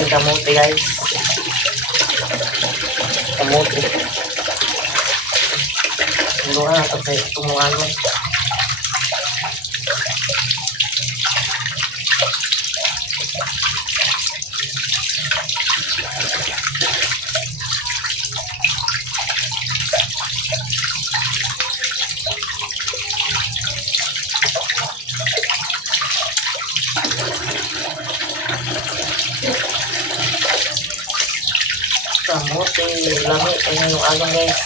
ating kamote guys. Kamote. Luha na ito sa tumuano. Kamote, lami kaya yung along guys.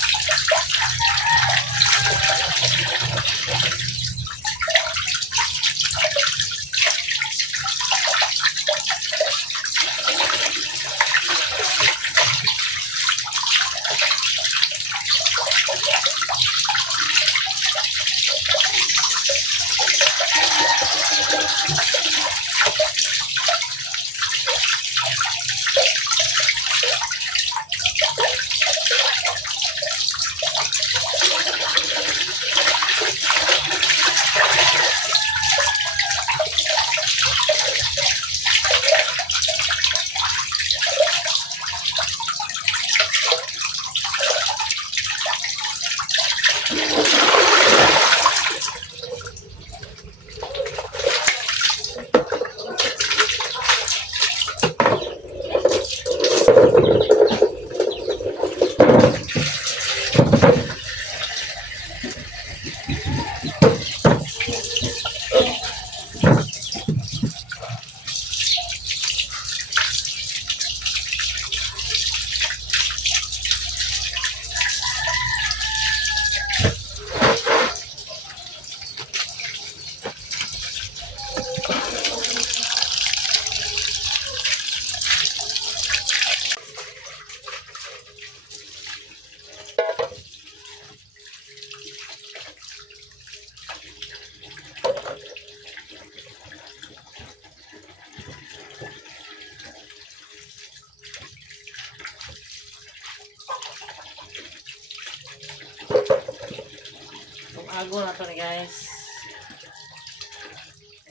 Ago na to ni guys.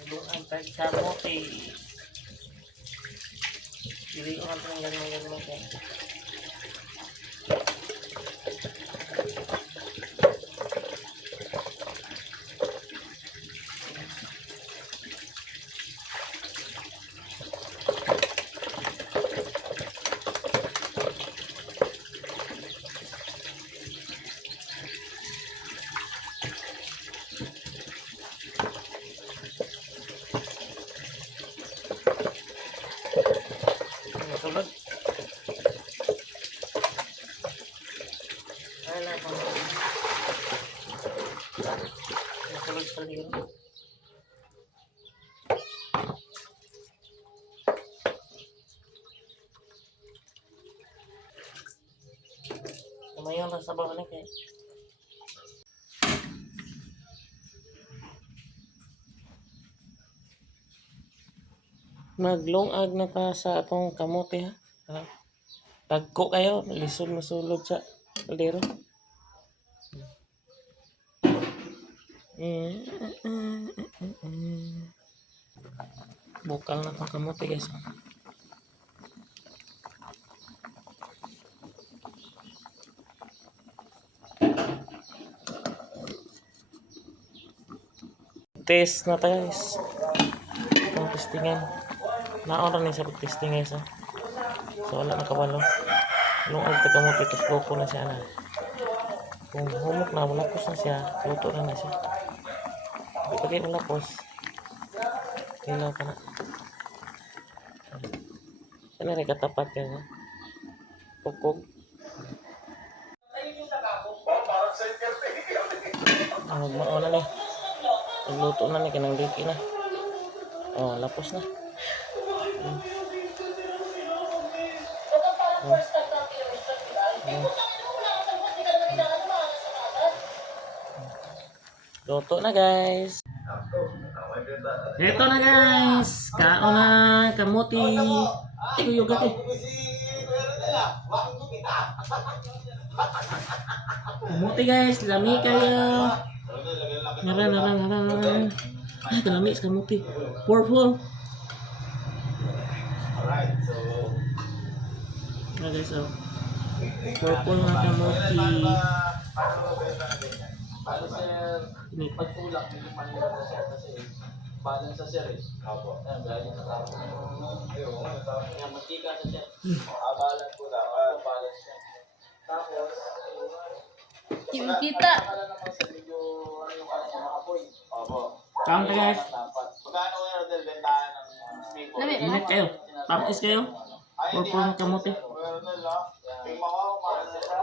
Ang pagkamote. Dili ko na ito ng ganun guys. Sulod. Wala pa. Sulod sa liyo. Kumayon lang sa bawah ni kay. Maglongag na ka sa atong kamote ha. Tagko kayo, lisod masulod sa kaldero. Bukal na itong kamote guys. Test na tayo guys. Itong testingan. Naon rin sa pag-testing guys. So wala na kabalo. Nung agtagamote tapos loko na siya na. Kung humok na, malapos na siya. Luto na siya. Pagkakit malapos, ilaw ka na. Yan na rin katapat ka. Pukog. Magmao na ni. Luto na ni, kanang liki na. Oh, lapos na. Luto na guys. Ito na guys. Kaon na kamuti. Tiguyog ka eh. Kamuti guys. Lami kayo. Naran. Ay, kalami sa kamuti. Powerful. Alright, so Na guys, oh. Purple na kamote. Bali sir, Ini pag tulak, hindi manila na sir kasi balance sa sir eh. Opo. Ayan, galing sa tao. Ayun, nga, mantika sa sir. Balance po daw. Balance siya. Tapos, Yung kita. pala naman sa medyo, ano yung kanya, makapoy. Opo. Count na guys. Magkano yung order bentahan ng maple? Dami. Ingat kayo. Tapos kayo. Purple na kamote. Meron na lang. Tingnan ko, mahal na siya.